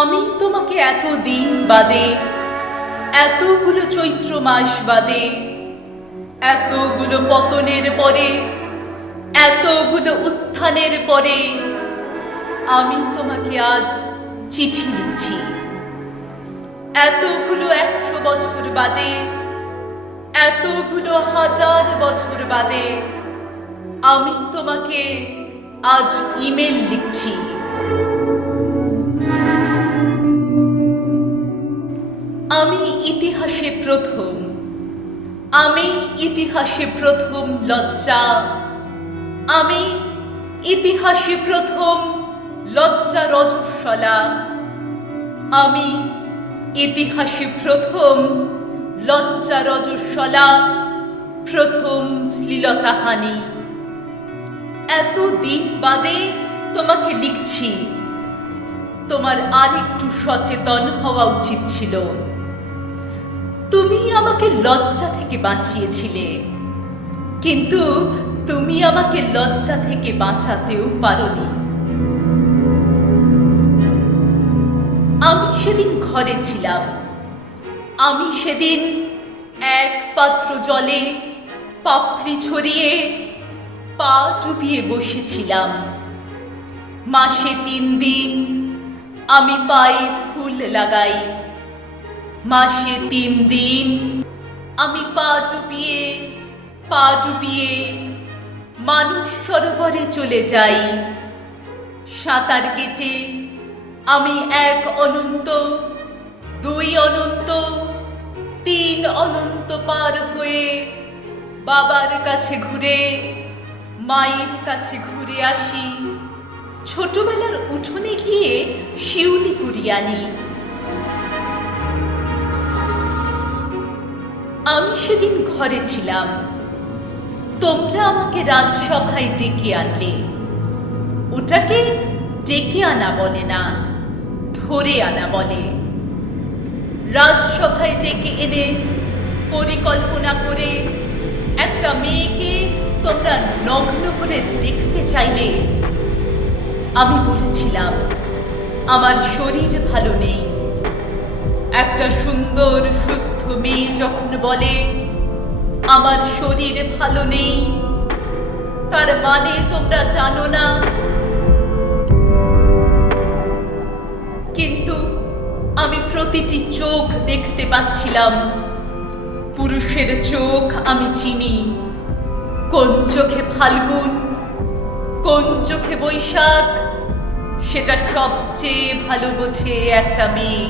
আমি তোমাকে এতদিন বাদে, এতগুলো চৈত্র মাস বাদে, এতগুলো পতনের পরে, এতগুলো উত্থানের পরে আমি তোমাকে আজ চিঠি লিখছি। এতগুলো 100 বছর বাদে, এতগুলো 1000 বছর বাদে আমি তোমাকে আজ ইমেল লিখছি। আমি ইতিহাসে প্রথম, আমি ইতিহাসে প্রথম লজ্জা, আমি ইতিহাসে প্রথম লজ্জা রজস্বলা, আমি ইতিহাসে প্রথম লজ্জা রজস্বলা, প্রথম শ্লীলতাহানি। এতদিন বাদে তোমাকে লিখছি। তোমার আরেকটু সচেতন হওয়া উচিত ছিল। তুমি আমাকে লজ্জা থেকে বাঁচিয়েছিলে, কিন্তু তুমি আমাকে লজ্জা থেকে বাঁচাতেও পারোনি। আমি সেদিন ঘরে ছিলাম। আমি সেদিন এক পাত্র জলে পাপড়ি ছড়িয়ে পা ডুবিয়ে বসেছিলাম। মাসে 3 দিন আমি পায়ে ফুল লাগাই। মাসে 3 দিন আমি পা ডুবিয়ে মানুষ সরোবরে চলে যাই। সাঁতার কেটে আমি 1 অনন্ত, 2 অনন্ত, 3 অনন্ত পার হয়ে বাবার কাছে ঘুরে, মায়ের কাছে ঘুরে আসি। ছোটবেলার উঠোনে গিয়ে শিউলি কুড়িয়ে আনি। আমি সেদিন ঘরে ছিলাম। তোমরা আমাকে রাজসভায় ডেকে আনলে। ওটাকে ডেকে আনা বলে না, ধরে আনা বলে। রাজসভায় ডেকে এনে পরিকল্পনা করে একটা মেয়েকে তোমরা নগ্ন করে দেখতে চাইলে। আমি বলেছিলাম আমার শরীর ভালো নেই। একটা সুন্দর সুস্থ মেয়ে যখন বলে আমার শরীর ভালো নেই, তার মানে তোমরা জানো না। কিন্তু আমি প্রতিটি চোখ দেখতে পাচ্ছিলাম। পুরুষের চোখ আমি চিনি। কোন চোখে ফাল্গুন, কোন চোখে বৈশাখ, সেটা সবচেয়ে ভালো বোঝে একটা মেয়ে।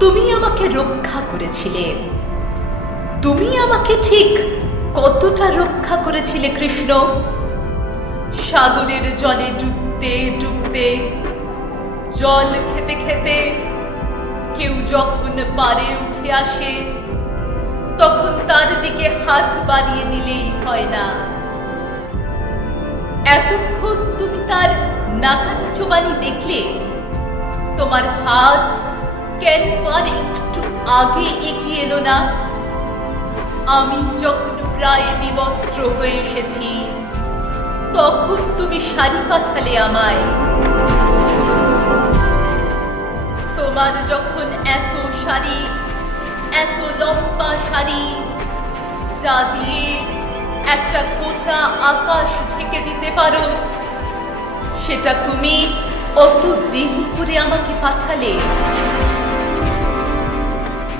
তুমি আমাকে রক্ষা করেছিলে। তুমি আমাকে ঠিক কতটা রক্ষা করেছিলে কৃষ্ণ? সাগরের জলে ডুবতে ডুবতে, জল খেতে খেতে কেউ যখন পারে উঠে আসে, তখন তার দিকে হাত বাড়িয়ে দিলেই হয় না। এতক্ষণ তুমি তার নাকানি চোবানি দেখলে। তোমার হাত কেন আর একটু আগে এগিয়ে এলো না? আমি যখন প্রায় বিবস্ত্র হয়ে এসেছি, তখন তুমি শাড়ি পাঠালে আমায়। তোমার যখন এত শাড়ি, এত লম্বা শাড়ি, যা দিয়ে একটা গোটা আকাশ ঢেকে দিতে পারো, সেটা তুমি অত দেরি করে আমাকে পাঠালে।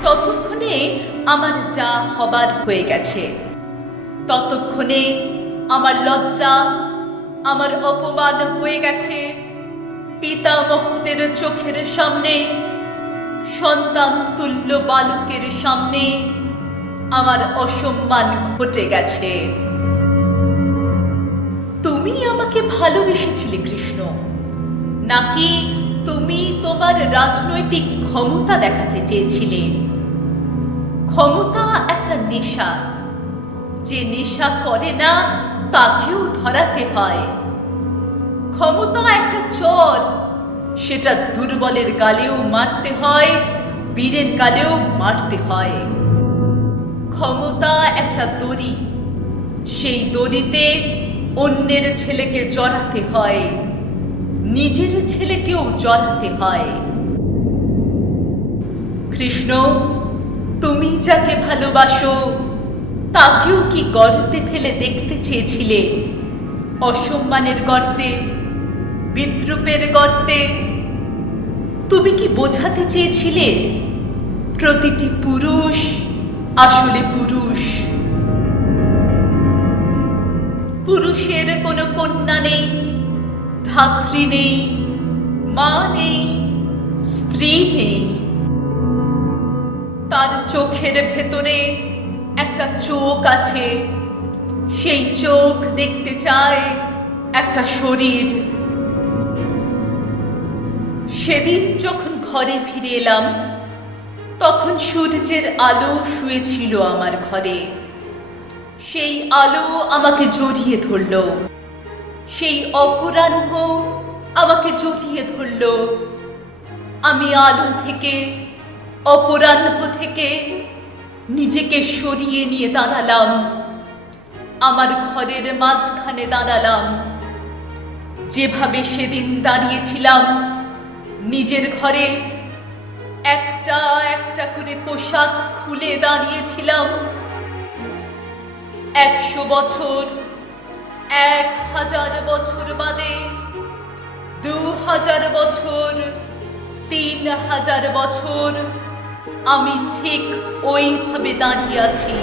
ততক্ষণে আমার যা হবার হয়ে গেছে। ততক্ষণে আমার লজ্জা, আমার অপমান হয়ে গেছে। পিতামহদের চোখের সামনে, সন্তান তুল্য বালকের সামনে আমার অসম্মান ঘটে গেছে। তুমি আমাকে ভালোবেসেছিলে কৃষ্ণ, নাকি তুমি তোমার রাজনৈতিক ক্ষমতা দেখাতে চেয়েছিলে? ক্ষমতা একটা নেশা। যে নেশা করে না তাকেও ধরাতে হয়। ক্ষমতা একটা চর, সেটা দুর্বলের গালেও মারতে হয়, বীরের গালেও মারতে হয়। ক্ষমতা একটা দড়ি, সেই দড়িতে অন্যের ছেলেকে জড়াতে হয়, নিজের ছেলেকেও জড়াতে হয়। কৃষ্ণ, তুমি যাকে ভালোবাসো তাকেও কি গর্তে ফেলে দেখতে চেয়েছিলে? অসম্মানের গর্তে, বিদ্রূপের গর্তে। তুমি কি বোঝাতে চেয়েছিলে প্রতিটি পুরুষ আসলে পুরুষ? পুরুষের কোনো কন্যা নেই, ধাত্রী নেই, মা নেই, স্ত্রী নেই। তার চোখের ভেতরে একটা চোখ আছে, সেই চোখ দেখতে চায় একটা শরীর। সেদিন যখন ঘরে ফিরে এলাম তখন সূর্যের আলো শুয়েছিল আমার ঘরে। সেই আলো আমাকে জড়িয়ে ধরল, সেই অপরাহ্ন আমাকে জড়িয়ে ধরল। আমি আলো থেকে, অপরাহ্ন থেকে নিজেকে সরিয়ে নিয়ে দাঁড়ালাম, আমার ঘরের মাঝখানে দাঁড়ালাম। যেভাবে সেদিন দাঁড়িয়েছিলাম নিজের ঘরে, একটা একটা করে পোশাক খুলে দাঁড়িয়েছিলাম। 100 বছর, 1000 বছর বাদে, 2000 বছর, 3000 বছর আমি ঠিক ওইভাবে দাঁড়িয়ে আছি।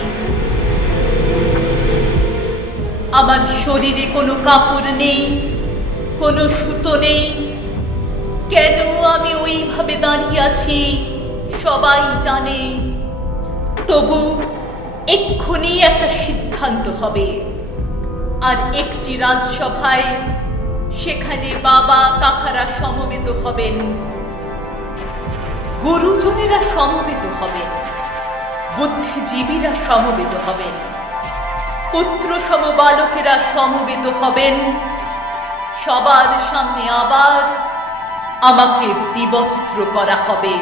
আমার শরীরে কোনো কাপড় নেই, কোনো সুতো নেই। কেন আমি ওইভাবে দাঁড়িয়ে আছি সবাই জানে। তবু এক্ষুনি একটা সিদ্ধান্ত হবে, আর একটি রাজসভায় সেখানে বাবা কাকারা সমবেত হবেন, গুরুজনেরা সমবেত হবেন, বুদ্ধিজীবীরা সমবেত হবেন, পুত্র সম বালকেরা সমবেত হবেন। সবার সামনে আবার আমাকে বিবস্ত্র করা হবে।